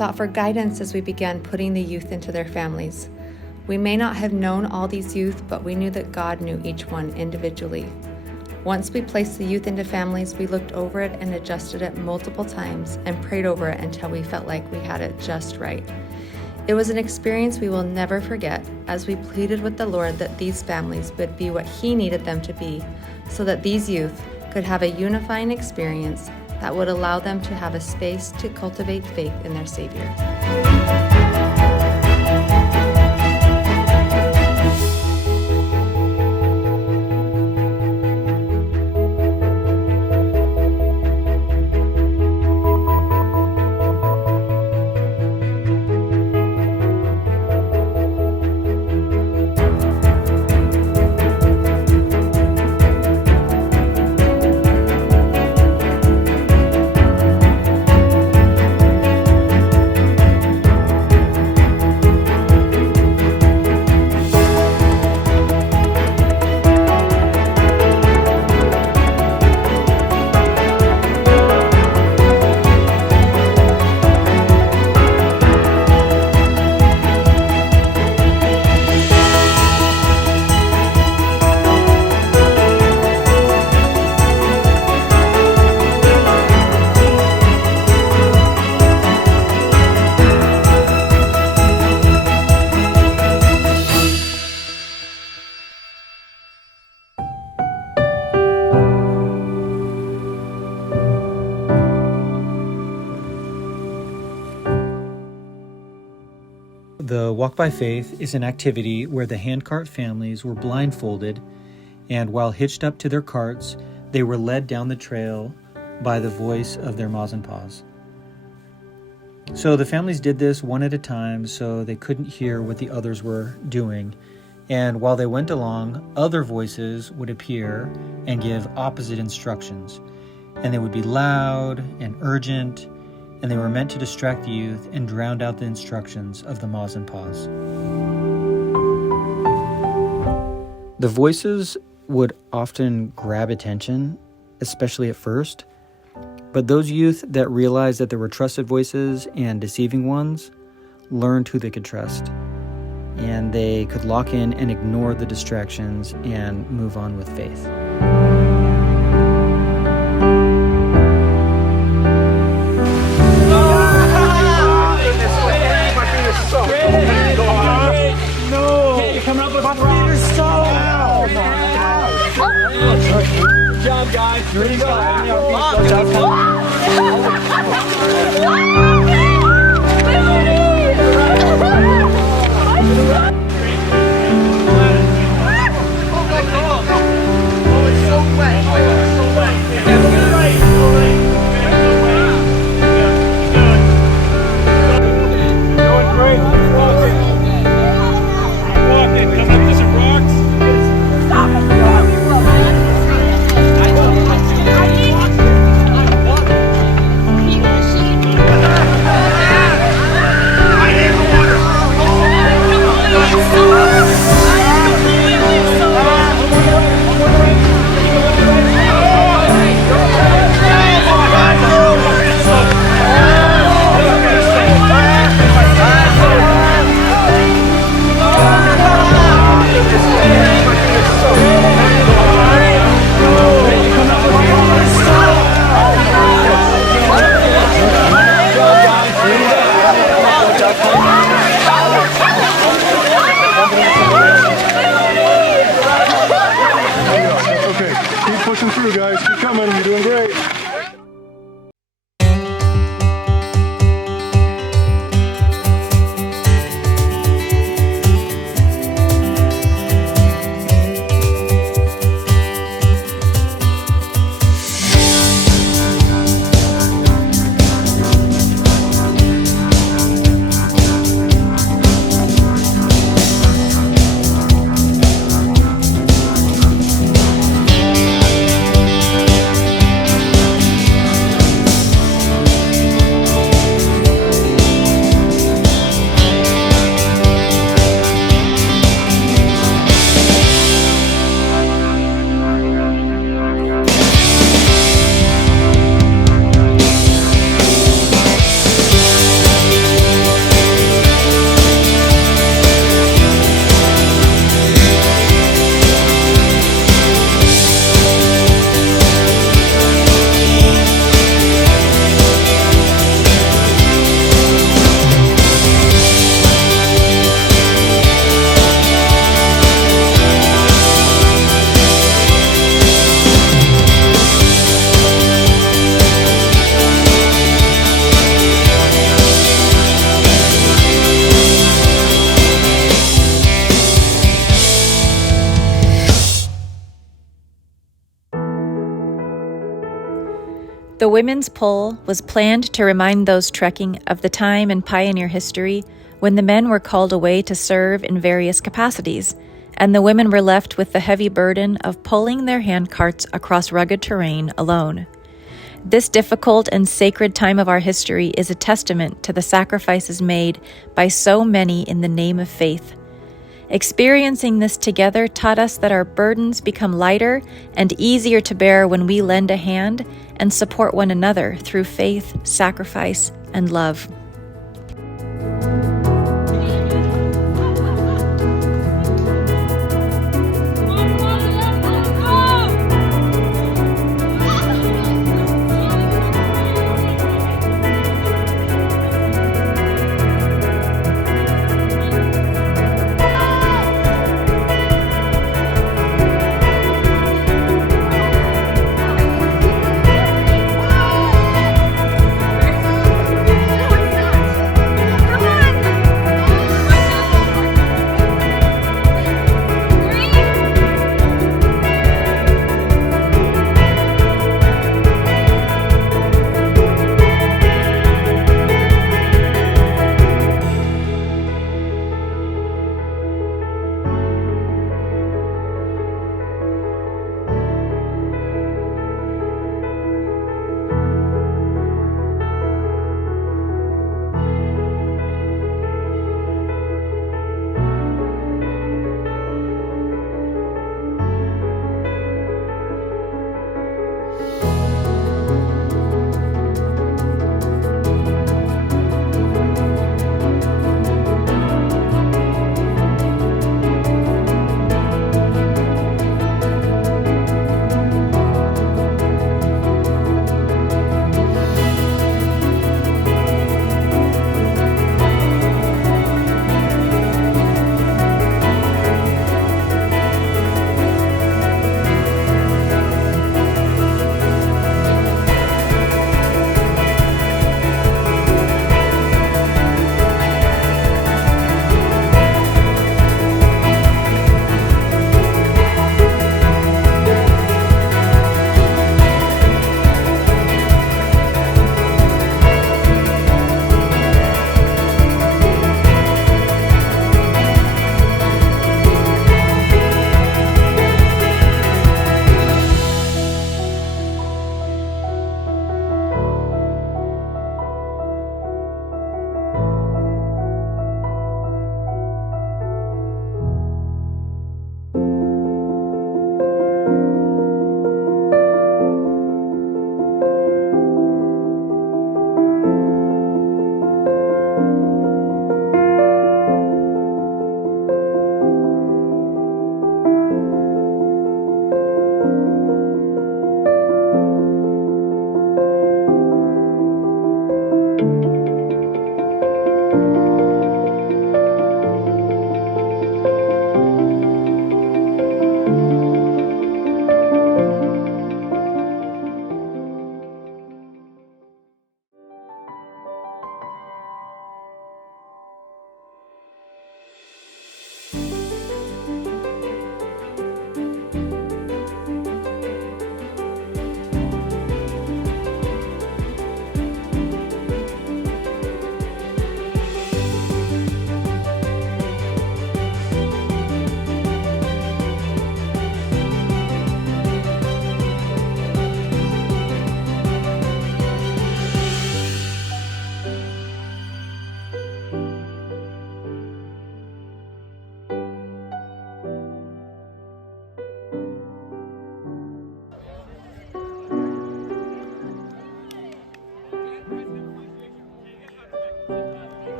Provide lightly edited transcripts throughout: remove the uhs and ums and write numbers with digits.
sought for guidance as we began putting the youth into their families. We may not have known all these youth, but we knew that God knew each one individually. Once we placed the youth into families, we looked over it and adjusted it multiple times and prayed over it until we felt like we had it just right. It was an experience we will never forget as we pleaded with the Lord that these families would be what He needed them to be, so that these youth could have a unifying experience that would allow them to have a space to cultivate faith in their Savior. The Walk by Faith is an activity where the handcart families were blindfolded, and while hitched up to their carts, they were led down the trail by the voice of their mas and pas. So the families did this one at a time so they couldn't hear what the others were doing, and while they went along, other voices would appear and give opposite instructions, and they would be loud and urgent, and they were meant to distract the youth and drown out the instructions of the mas and pas. The voices would often grab attention, especially at first, but those youth that realized that there were trusted voices and deceiving ones learned who they could trust, and they could lock in and ignore the distractions and move on with faith. Good job, guys. Here we go. The women's pole was planned to remind those trekking of the time in pioneer history when the men were called away to serve in various capacities, and the women were left with the heavy burden of pulling their handcarts across rugged terrain alone. This difficult and sacred time of our history is a testament to the sacrifices made by so many in the name of faith. Experiencing this together taught us that our burdens become lighter and easier to bear when we lend a hand and support one another through faith, sacrifice, and love.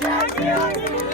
Jackie!